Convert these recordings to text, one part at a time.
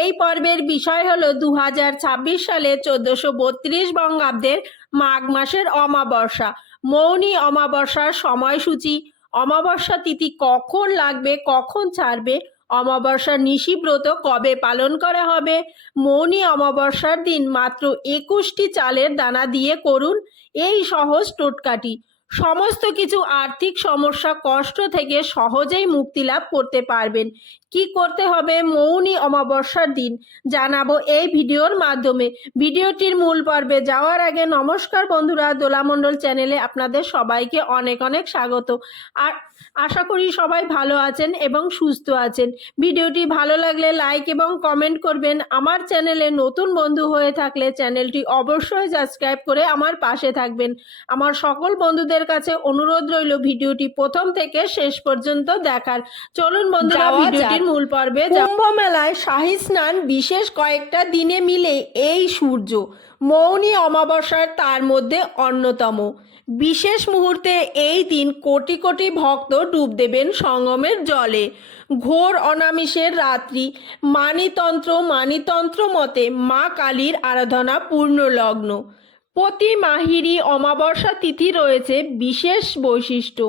এই পর্বের বিষয় হলো 2026 সালে 1432 বঙ্গাব্দের মাঘ মাসের অমাবস্যা। মৌনী অমাবস্যার সময়সূচি, অমাবস্যা তিথি কখন লাগবে, কখন ছাড়বে, অমাবস্যার নিশিব্রত কবে পালন করা হবে। মৌনী অমাবস্যার দিন মাত্র 21টি চালের দানা দিয়ে করুন এই সহজ টোটকাটি। সমস্ত কিছু আর্থিক সমস্যা কষ্ট থেকে সহজেই মুক্তি লাভ করতে পারবেন। কি করতে হবে মৌনী অমাবস্যার দিন জানাবো এই ভিডিওর মাধ্যমে। ভিডিওটির মূল পর্বে যাওয়ার আগে নমস্কার বন্ধুরা, দোলামণ্ডল চ্যানেলে আপনাদের সবাইকে অনেক অনেক স্বাগত। আর আশা করি সবাই ভালো আছেন এবং সুস্থ আছেন। ভিডিওটি ভালো লাগলে লাইক এবং কমেন্ট করবেন। আমার চ্যানেলে নতুন বন্ধু হয়ে থাকলে চ্যানেলটি অবশ্যই সাবস্ক্রাইব করে আমার পাশে থাকবেন। আমার সকল বন্ধুদের কাছে অনুরোধ রইল ভিডিওটি প্রথম থেকে শেষ পর্যন্ত দেখার। চলুন বন্ধুরা ভিডিওটির মূল পর্বে। কুম্ভ মেলায় শাহী স্নান বিশেষ কয়েকটা দিনে মিলে এই সূর্য মৌনী অমাবস্যার তার মধ্যে অন্যতম। বিশেষ মুহূর্তে এই দিন কোটি কোটি ভক্ত ডুব দেবেন সঙ্গমের জলে। ঘোর অনামিষের রাত্রি, মানিতন্ত্র মতে মা কালীর আরাধনা পূর্ণ লগ্ন। প্রতি মাহিরী অমাবস্যা তিথি রয়েছে বিশেষ বৈশিষ্ট্য।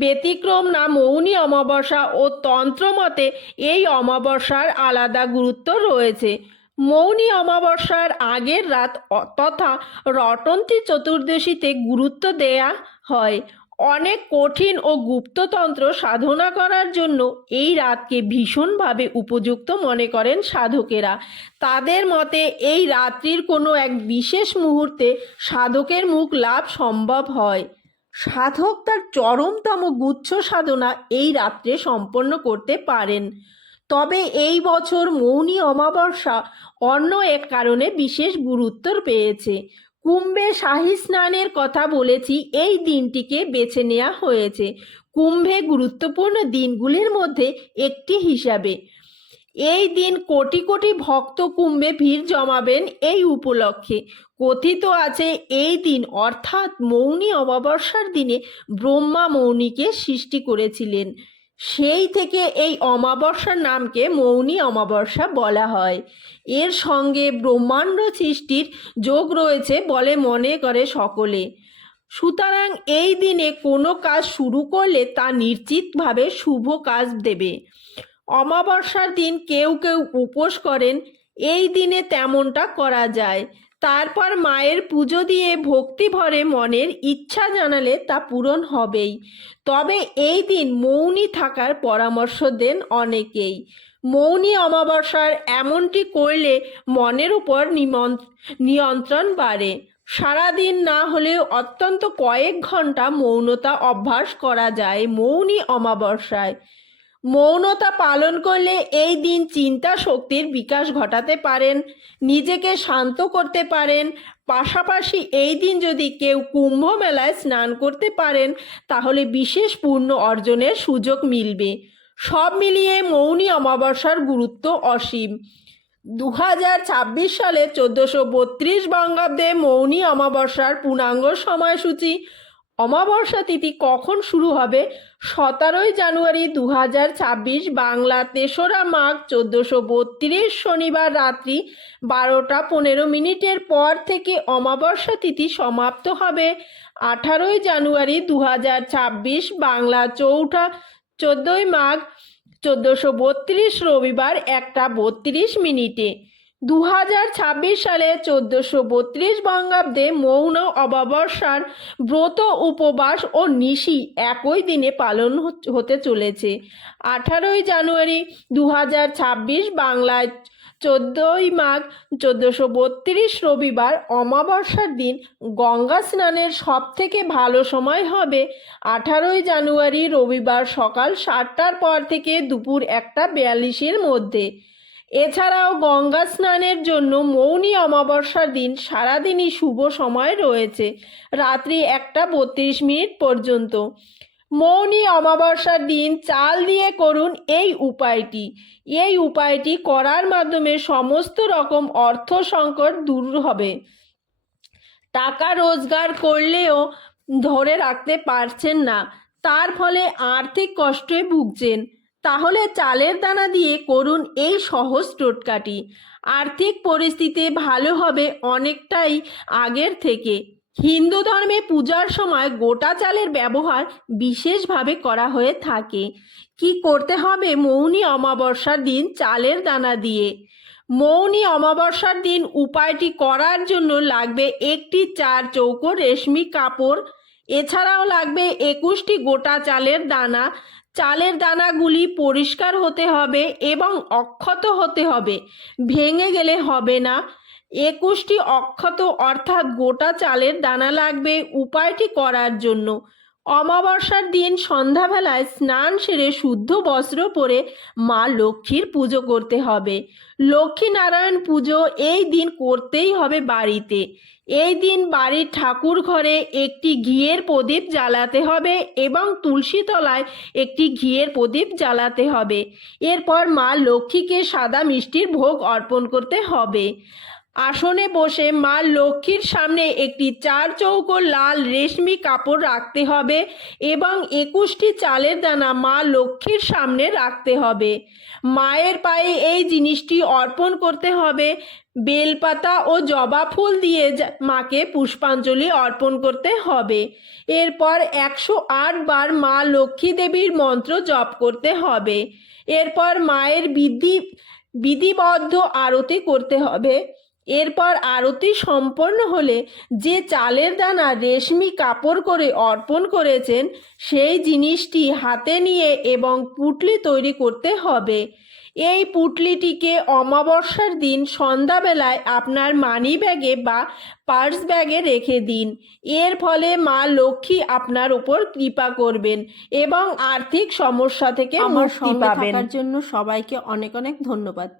ব্যতিক্রম না মৌনী অমাবস্যা ও তন্ত্র মতে এই অমাবস্যার আলাদা গুরুত্ব রয়েছে। মৌনী অমাবস্যার আগের রাত তথা রটন্তী চতুর্দশীতে গুরুত্ব দেয়া হয়। অনেক কঠিন ও গুপ্ততন্ত্র সাধনা করার জন্য এই রাতকে ভীষণভাবে উপযুক্ত মনে করেন সাধকেরা। তাদের মতে এই রাত্রির কোনো এক বিশেষ মুহূর্তে সাধকের মুখ লাভ সম্ভব হয়। সাধক তার চরমতম গুচ্ছ সাধনা এই রাত্রে সম্পন্ন করতে পারেন। তবে এই বছর মৌনী অমাবস্যা অন্য এক কারণে বিশেষ গুরুত্ব পেয়েছে। কুম্ভে শাহী স্নানের কথা বলেছি, এই দিনটিকে বেছে নেওয়া হয়েছে কুম্ভে গুরুত্বপূর্ণ দিনগুলির মধ্যে একটি হিসাবে। এই দিন কোটি কোটি ভক্ত কুম্ভে ভিড় জমাবেন এই উপলক্ষে। কথিত আছে এই দিন অর্থাৎ মৌনী অমাবস্যার দিনে ব্রহ্মা মৌনীকে সৃষ্টি করেছিলেন। সেই থেকে এই অমাবস্যার নামকে মৌনী অমাবস্যা বলা হয়। এর সঙ্গে ব্রহ্মাণ্ড সৃষ্টির যোগ রয়েছে বলে মনে করে সকলে। সুতরাং এই দিনে কোনো কাজ শুরু করলে তা নিশ্চিতভাবে শুভ কাজ দেবে। অমাবস্যার দিন কেউ কেউ উপোস করেন, এই দিনে তেমনটা করা যায়। তারপর মায়ের পুজো দিয়ে ভক্তি ভরে মনের ইচ্ছা জানালে তা পূরণ হবেই। তবে এই দিন মৌনী থাকার পরামর্শ দেন অনেকেই। মৌনী অমাবস্যার এমনটি করলে মনের উপর নিয়ন্ত্রণ বাড়ে। সারাদিন না হলেও অত্যন্ত কয়েক ঘন্টা মৌনতা অভ্যাস করা যায় মৌনী অমাবস্যায়। মৌনতা পালন করলে এই দিন চিন্তা শক্তির বিকাশ ঘটাতে পারেন, নিজেকে শান্ত করতে পারেন। পাশাপাশি এই দিন যদি কেউ কুম্ভ মেলায় স্নান করতে পারেন তাহলে বিশেষ পুণ্য অর্জনের সুযোগ মিলবে। সব মিলিয়ে মৌনী অমাবস্যার গুরুত্ব অসীম। 2026 সালে 1432 বঙ্গাব্দে মৌনী অমাবস্যার পূর্ণাঙ্গ সময়সূচি। অমাবস্যা তিথি কখন শুরু হবে? 17 জানুয়ারি 2026 বাংলা 3রা মাঘ 1432 শনিবার রাত্রি 12টা 15 পর থেকে অমাবস্যা তিথি সমাপ্ত হবে। 18 জানুয়ারি 2026 বাংলা 14 মাঘ 1432 রবিবার 1টা 32 2026 সালে 1432 বঙ্গাব্দে মৌন অমাবস্যার ব্রত উপবাস ও নিশি একই দিনে পালন হতে চলেছে। 18 জানুয়ারি 2026 বাংলায় 14 মাঘ 1432 রবিবার অমাবস্যার দিন গঙ্গা স্নানের সব থেকে ভালো সময় হবে 18 জানুয়ারি রবিবার সকাল 7টার পর থেকে দুপুর 1টা 42-এর মধ্যে। এছাড়াও গঙ্গা স্নানের জন্য মৌনী অমাবস্যার দিন সারাদিনই শুভ সময় রয়েছে রাত্রি 1টা 32 পর্যন্ত। মৌনী অমাবস্যার দিন চাল দিয়ে করুন এই উপায়টি করার মাধ্যমে সমস্ত রকম অর্থ সংকট দূর হবে। টাকা রোজগার করলেও ধরে রাখতে পারছেন না, তার ফলে আর্থিক কষ্টে ভুগছেন, তাহলে চালের দানা দিয়ে করুন এই সহজ টোটকাটি। আর্থিক পরিস্থিতি ভালো হবে অনেকটাই আগের থেকে। হিন্দু ধর্মে পূজার সময় গোটা চালের ব্যবহার বিশেষভাবে করা হয়ে থাকে। কি করতে হবে মৌনী অমাবস্যার দিন চালের দানা দিয়ে? মৌনী অমাবস্যার দিন উপায়টি করার জন্য লাগবে একটি 4 চৌকো রেশমি কাপড়, এছাড়াও লাগবে 21টি গোটা চালের দানা। চালের দানাগুলি পরিষ্কার হতে হবে এবং অক্ষত হতে হবে, ভেঙে গেলে হবে না। 21টি অক্ষত অর্থাৎ গোটা চালের দানা লাগবে উপায়টি করার জন্য। অমাবস্যার দিন সন্ধ্যাবেলায় স্নান সেরে শুদ্ধ বস্ত্র পরে মা লক্ষ্মীর পুজো করতে হবে। লক্ষ্মী নারায়ণ পুজো এই দিন করতেই হবে বাড়িতে। এই দিন বাড়ির ঠাকুর ঘরে একটি ঘিয়ের প্রদীপ জ্বালাতে হবে এবং তুলসী তলায় একটি ঘিয়ের প্রদীপ জ্বালাতে হবে। এরপর মা লক্ষ্মীকে সাদা মিষ্টির ভোগ অর্পণ করতে হবে। আসনে বসে মা লক্ষ্মীর সামনে একটি 4 চৌকো লাল রেশমি কাপড় রাখতে হবে এবং 21টি চালের দানা মা লক্ষ্মীর সামনে রাখতে হবে। মায়ের পায়ে এই জিনিসটি অর্পণ করতে হবে। বেলপাতা ও জবা ফুল দিয়ে মাকে পুষ্পাঞ্জলি অর্পণ করতে হবে। এরপর 108 বার মা লক্ষ্মী দেবীর মন্ত্র জপ করতে হবে। এরপর মায়ের বিধিবদ্ধ আরতি করতে হবে। এরপর আরতি সম্পন্ন হলে যে চালের দানা রেশমি কাপড় করে অর্পণ করেছেন সেই জিনিসটি হাতে নিয়ে এবং পুঁটলি তৈরি করতে হবে। এই পুঁটলিটিকে অমাবস্যার দিন সন্ধ্যাবেলায় আপনার মানি ব্যাগে বা পার্স ব্যাগে রেখে দিন। এর ফলে মা লক্ষ্মী আপনার উপর কৃপা করবেন এবং আর্থিক সমস্যা থেকে মুক্তি পাবেন। থাকার জন্য সবাইকে অনেক অনেক ধন্যবাদ।